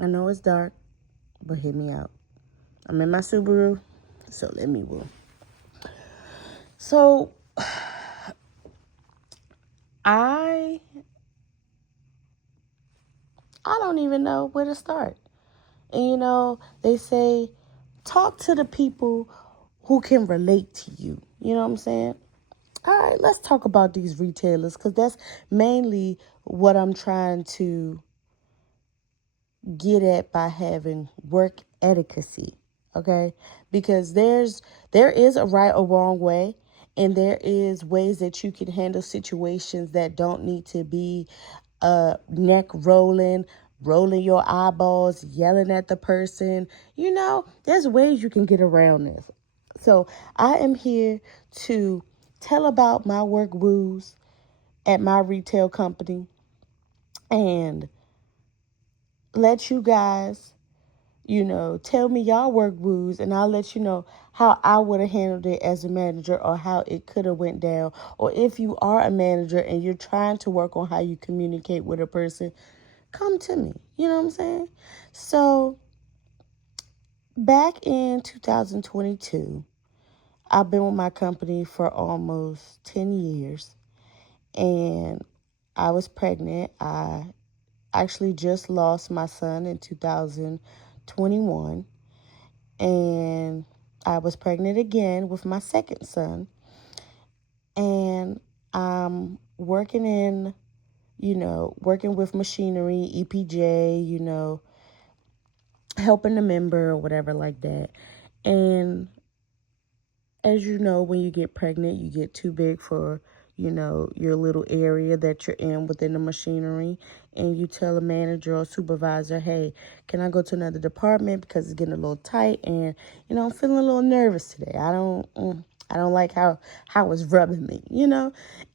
I know it's dark, but hear me out. I'm in my Subaru, so let me woo. So I I don't even know where to start. And they say talk to the people who can relate to you. You know what I'm saying? All right, let's talk about these retailers because that's mainly what I'm trying to get at by having work etiquette. Okay? Because there is a right or wrong way, and there is ways that you can handle situations that don't need to be neck rolling your eyeballs, yelling at the person. There's ways you can get around this. So I am here to tell about my work woes at my retail company and let you guys, tell me y'all work woos, and I'll let you know how I would have handled it as a manager or how it could have went down. Or if you are a manager and you're trying to work on how you communicate with a person, come to me. You know what I'm saying? So back in 2022, I've been with my company for almost 10 years, and I was pregnant. I actually just lost my son in 2021, and I was pregnant again with my second son, and I'm working with machinery, EPJ, helping the member or whatever like that. And as you know, when you get pregnant, you get too big for, your little area that you're in within the machinery. And you tell a manager or supervisor, hey, can I go to another department because it's getting a little tight and, I'm feeling a little nervous today. I don't like how it's rubbing me.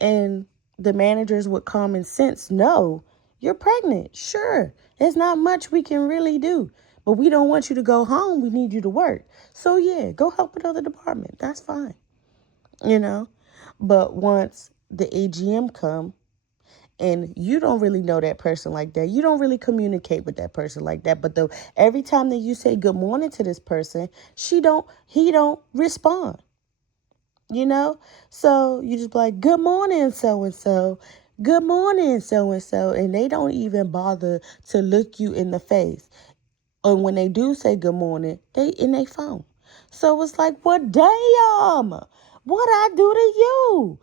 And the managers with common sense know you're pregnant. Sure, there's not much we can really do. But we don't want you to go home. We need you to work. So, yeah, go help another department. That's fine, you know. But once the AGM come and you don't really know that person like that, you don't really communicate with that person like that. But every time that you say good morning to this person, he don't respond, you know. So you just be like, good morning, so and so. Good morning, so and so. And they don't even bother to look you in the face. Or when they do say good morning, they in their phone. So it's like, well, damn, what I do to you?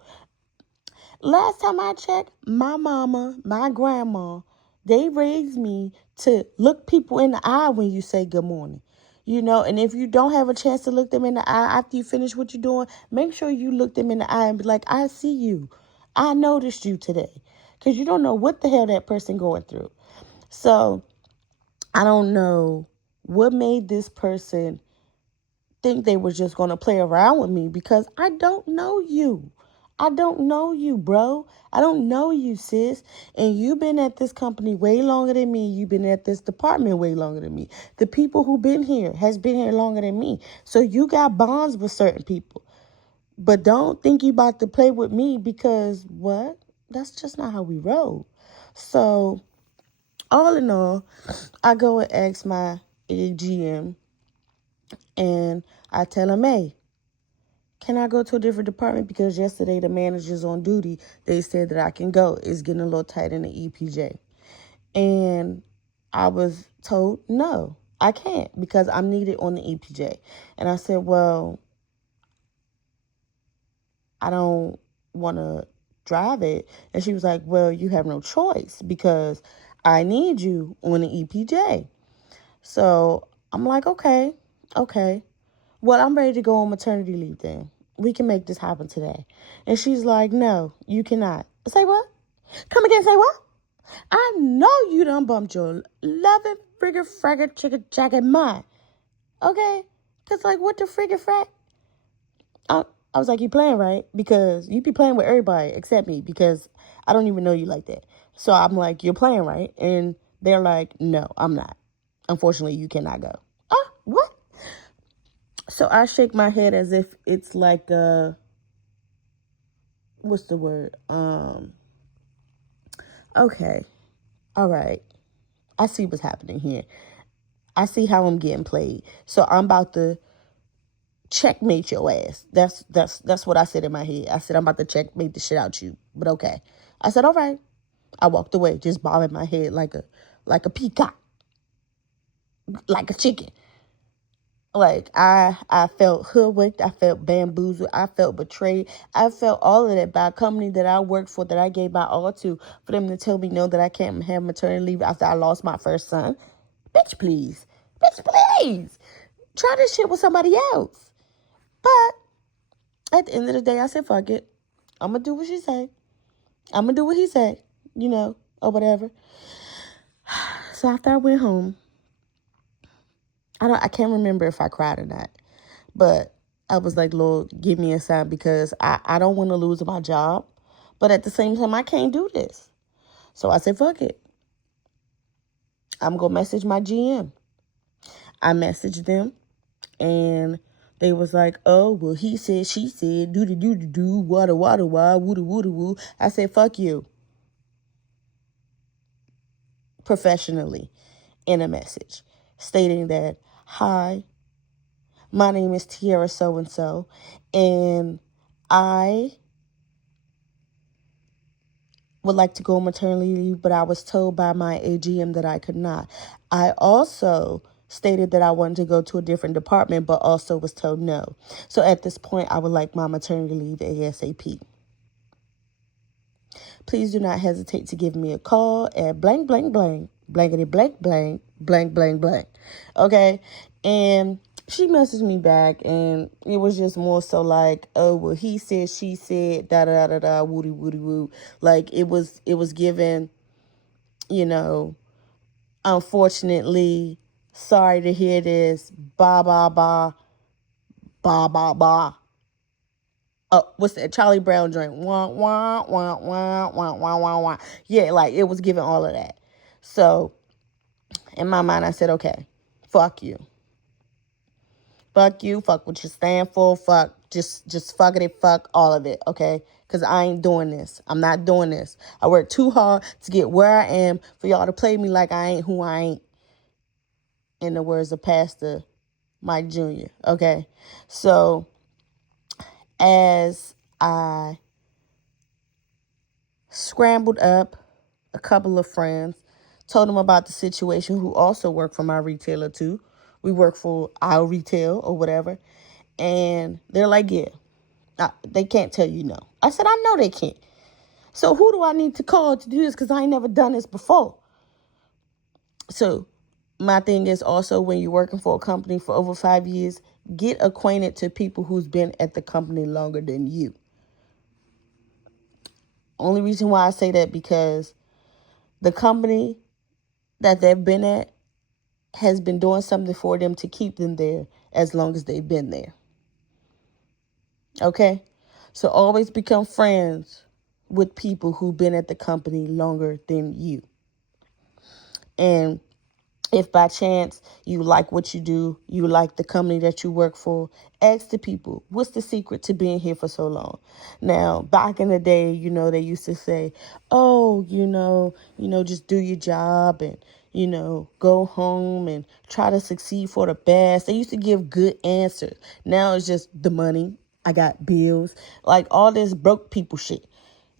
Last time I checked, my mama, my grandma, they raised me to look people in the eye when you say good morning. And if you don't have a chance to look them in the eye after you finish what you're doing, make sure you look them in the eye and be like, I see you. I noticed you today. Because you don't know what the hell that person going through. So I don't know what made this person think they were just going to play around with me because I don't know you. I don't know you, bro. I don't know you, sis. And you've been at this company way longer than me. You've been at this department way longer than me. The people who been here has been here longer than me. So you got bonds with certain people. But don't think you about to play with me because what? That's just not how we roll. So all in all, I go and ask my AGM and I tell him, hey, can I go to a different department? Because yesterday the managers on duty, they said that I can go. It's getting a little tight in the EPJ. And I was told, no, I can't because I'm needed on the EPJ. And I said, well, I don't want to drive it. And she was like, well, you have no choice because I need you on the EPJ. So I'm like, okay. Well, I'm ready to go on maternity leave then. We can make this happen today. And she's like, no, you cannot. Say what? Come again, say what? I know you done bumped your loving frigga fragga chicka jacket mine. Okay? Because, like, what the frigga frag? I was like, you playing, right? Because you be playing with everybody except me because I don't even know you like that. So I'm like, you're playing, right? And they're like, no, I'm not. Unfortunately, you cannot go. What? So I shake my head as if it's like what's the word? Okay. All right. I see what's happening here. I see how I'm getting played. So I'm about to checkmate your ass. That's what I said in my head. I said, I'm about to checkmate the shit out you. But okay. I said, all right. I walked away, just bobbing my head like a peacock, like a chicken. Like I felt hoodwinked, I felt bamboozled, I felt betrayed, I felt all of that by a company that I worked for, that I gave my all to, for them to tell me no, that I can't have maternity leave after I lost my first son. Bitch, please. Bitch, please. Try this shit with somebody else. But at the end of the day, I said, fuck it. I'm going to do what she say. I'm going to do what he say, or whatever. So after I went home, I can't remember if I cried or not, but I was like, Lord, give me a sign, because I don't want to lose my job, but at the same time, I can't do this. So I said, fuck it. I'm going to message my GM. I messaged them, and they was like, oh, well, he said, she said, do, wada, wada, wada, woody, woody, woo. I said, fuck you. Professionally, in a message stating that, hi, my name is Tiara so-and-so, and I would like to go on maternity leave, but I was told by my AGM that I could not. I also stated that I wanted to go to a different department, but also was told no. So at this point, I would like my maternity leave ASAP. Please do not hesitate to give me a call at blank, blank, blank, blankety, blank, blank, blank, blank, blank. Okay? And she messaged me back, and it was just more so like, oh, well, he said, she said, da da da da, woody woody woo. Like it was given, unfortunately, sorry to hear this, ba ba ba, ba ba ba. Oh, what's that? Charlie Brown joint. Wah wah wah wah wah wah wah wah. Yeah, like it was given all of that. So in my mind, I said, okay, fuck you. Fuck you, fuck what you stand for, fuck, just fuck it, fuck all of it, okay? Because I ain't doing this. I'm not doing this. I worked too hard to get where I am for y'all to play me like I ain't who I ain't, in the words of Pastor Mike Jr., okay? So as I scrambled up a couple of friends, told them about the situation, who also work for my retailer too. We work for our retail or whatever. And they're like, yeah, they can't tell you no. I said, I know they can't. So who do I need to call to do this? Because I ain't never done this before. So my thing is also, when you're working for a company for over 5 years, get acquainted to people who's been at the company longer than you. Only reason why I say that, because the company that they've been at has been doing something for them to keep them there as long as they've been there. Okay? So always become friends with people who've been at the company longer than you. And if by chance you like what you do, you like the company that you work for, ask the people, what's the secret to being here for so long? Now, back in the day, they used to say, oh, just do your job and, go home and try to succeed for the best. They used to give good answers. Now it's just the money. I got bills, like all this broke people shit.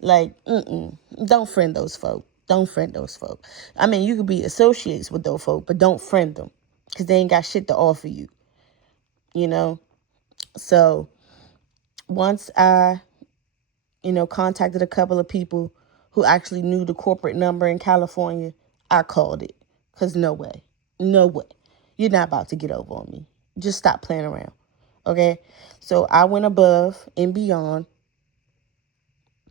Like, don't friend those folk. Don't friend those folk. I mean, you could be associates with those folk, but don't friend them, because they ain't got shit to offer you, So once I, contacted a couple of people who actually knew the corporate number in California, I called it, because no way. You're not about to get over on me. Just stop playing around, okay? So I went above and beyond,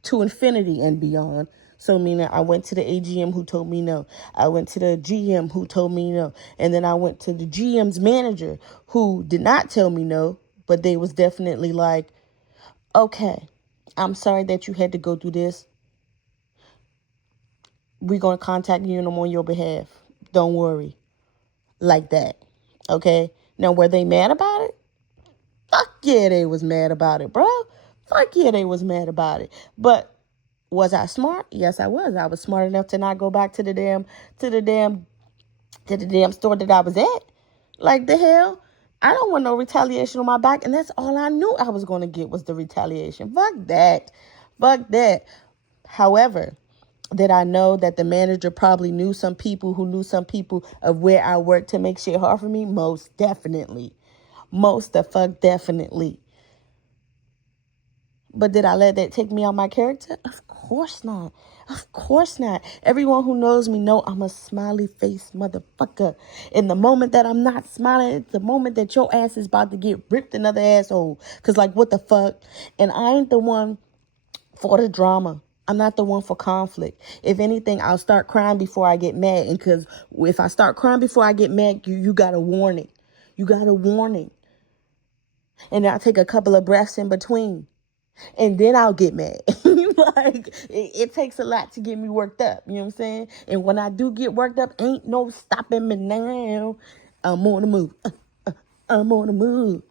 to infinity and beyond. So meaning I went to the AGM who told me no. I went to the GM who told me no. And then I went to the GM's manager who did not tell me no, but they was definitely like, okay, I'm sorry that you had to go through this. We're going to contact you on your behalf. Don't worry. Like that. Okay? Now, were they mad about it? Fuck yeah, they was mad about it, bro. Fuck yeah, they was mad about it. But was I smart? Yes, I was. I was smart enough to not go back to the damn to the damn store that I was at. Like, the hell? I don't want no retaliation on my back. And that's all I knew I was going to get was the retaliation. Fuck that. Fuck that. However, did I know that the manager probably knew some people who knew some people of where I worked to make shit hard for me? Most definitely. Most the fuck definitely. But did I let that take me out my character? Of course not. Of course not. Everyone who knows me know I'm a smiley face motherfucker. In the moment that I'm not smiling, it's the moment that your ass is about to get ripped another asshole. Because, like, what the fuck? And I ain't the one for the drama. I'm not the one for conflict. If anything, I'll start crying before I get mad. And because if I start crying before I get mad, you got a warning. You got a warning. And I'll take a couple of breaths in between. And then I'll get mad. Like, it takes a lot to get me worked up. You know what I'm saying? And when I do get worked up, ain't no stopping me now. I'm on the move. I'm on the move.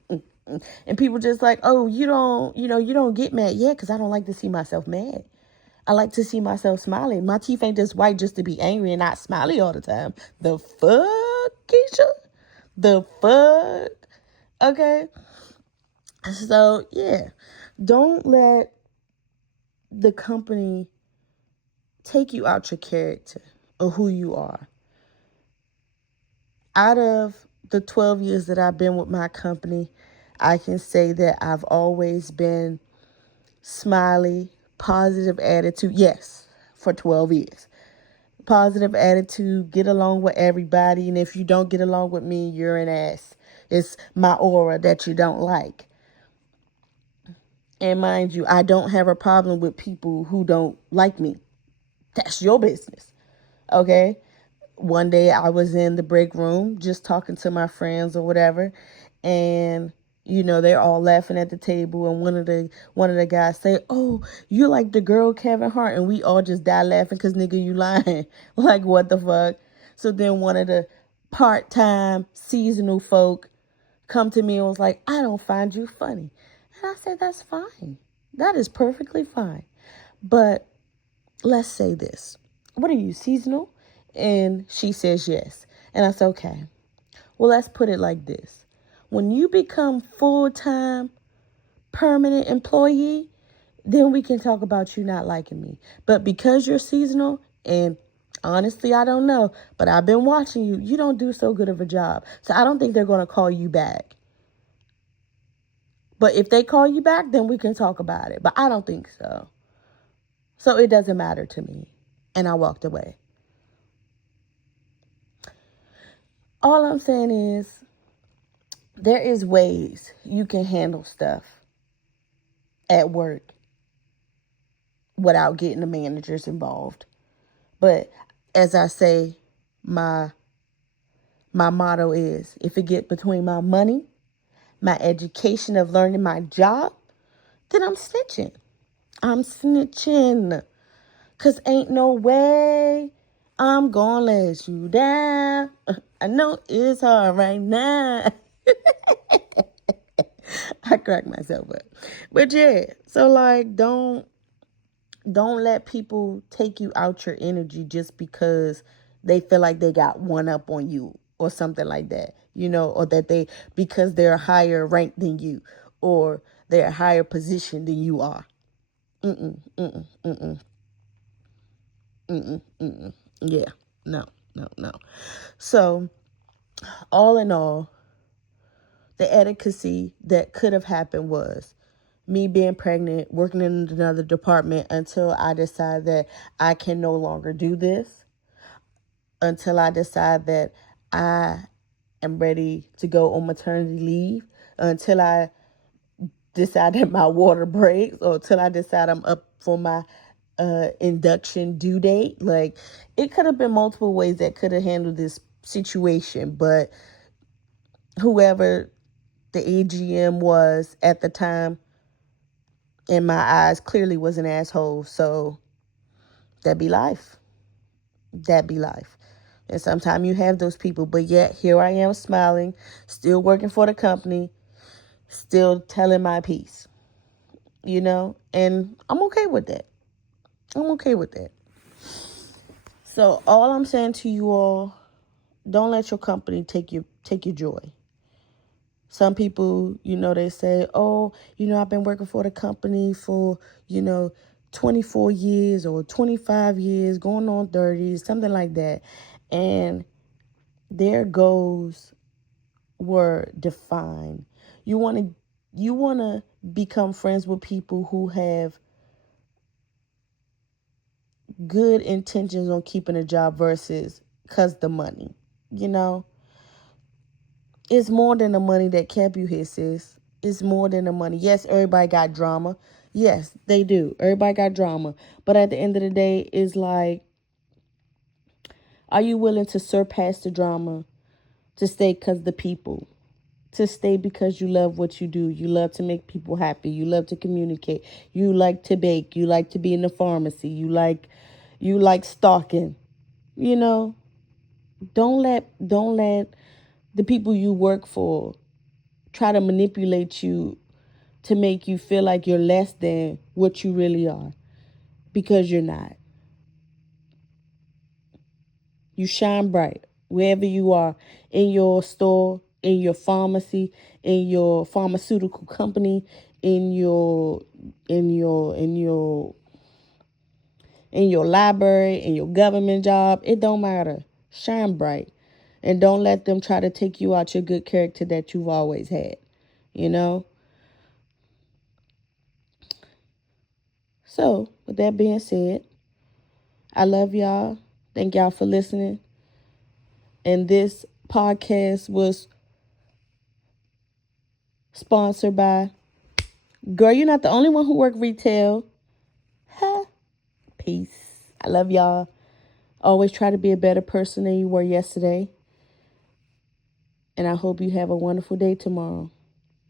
And people just like, oh, you don't get mad. Yeah, because I don't like to see myself mad. I like to see myself smiling. My teeth ain't just white just to be angry and not smiley all the time. The fuck, Keisha? The fuck? Okay? So, yeah. Don't let the company take you out your character or who you are. Out of the 12 years that I've been with my company, I can say that I've always been smiley, positive attitude. Yes, for 12 years. Positive attitude, get along with everybody. And if you don't get along with me, you're an ass. It's my aura that you don't like. And mind you, I don't have a problem with people who don't like me. That's your business. Okay? One day I was in the break room just talking to my friends or whatever, and they're all laughing at the table, and one of the guys say, "Oh, you like the girl Kevin Hart?" And we all just die laughing because nigga, you lying. Like, what the fuck? So then one of the part-time seasonal folk come to me and was like, "I don't find you funny." And I said, "That's fine. That is perfectly fine. But let's say this. What are you, seasonal?" And she says yes. And I said, okay. Well, let's put it like this. When you become full-time, permanent employee, then we can talk about you not liking me. But because you're seasonal, and honestly, I don't know, but I've been watching you, you don't do so good of a job. So I don't think they're going to call you back. But if they call you back, then we can talk about it. But I don't think so. So it doesn't matter to me. And I walked away. All I'm saying is there is ways you can handle stuff at work without getting the managers involved. But as I say, my motto is, if it get between my money, my education of learning my job, then I'm snitching. I'm snitching. Because ain't no way I'm gonna let you down. I know it's hard right now. I crack myself up. But yeah, so like don't let people take you out your energy just because they feel like they got one up on you or something like that. Or that because they're higher ranked than you or they're a higher position than you are. Yeah. No, no, no. So, all in all, the etiquette that could have happened was me being pregnant, working in another department until I decide that I can no longer do this, until I decide that I am ready to go on maternity leave, until I decide that my water breaks, or until I decide I'm up for my induction due date. Like, it could have been multiple ways that could have handled this situation, but whoever the AGM was at the time, in my eyes, clearly was an asshole. So that be life. That be life. And sometimes you have those people, but yet here I am smiling, still working for the company, still telling my piece, and I'm okay with that. I'm okay with that. So all I'm saying to you all don't let your company take your joy. Some people, they say, oh, I've been working for the company for, 24 years or 25 years, going on 30, something like that. And their goals were defined. You want to become friends with people who have good intentions on keeping a job versus cuz the money. You know, it's more than the money that kept you here, sis. It's more than the money. Yes, everybody got drama. Yes, they do. Everybody got drama. But at the end of the day, it's like, are you willing to surpass the drama to stay because the people? To stay because you love what you do. You love to make people happy. You love to communicate. You like to bake. You like to be in the pharmacy. You like stalking. You know, don't let the people you work for try to manipulate you to make you feel like you're less than what you really are, because you're not. You shine bright wherever you are, in your store, in your pharmacy, in your pharmaceutical company, in your in your in your in your library, in your government job. It don't matter. Shine bright. And don't let them try to take you out your good character that you've always had. You know? So, with that being said, I love y'all. Thank y'all for listening. And this podcast was sponsored by, girl, you're not the only one who work retail. Ha. Peace. I love y'all. Always try to be a better person than you were yesterday. And I hope you have a wonderful day tomorrow.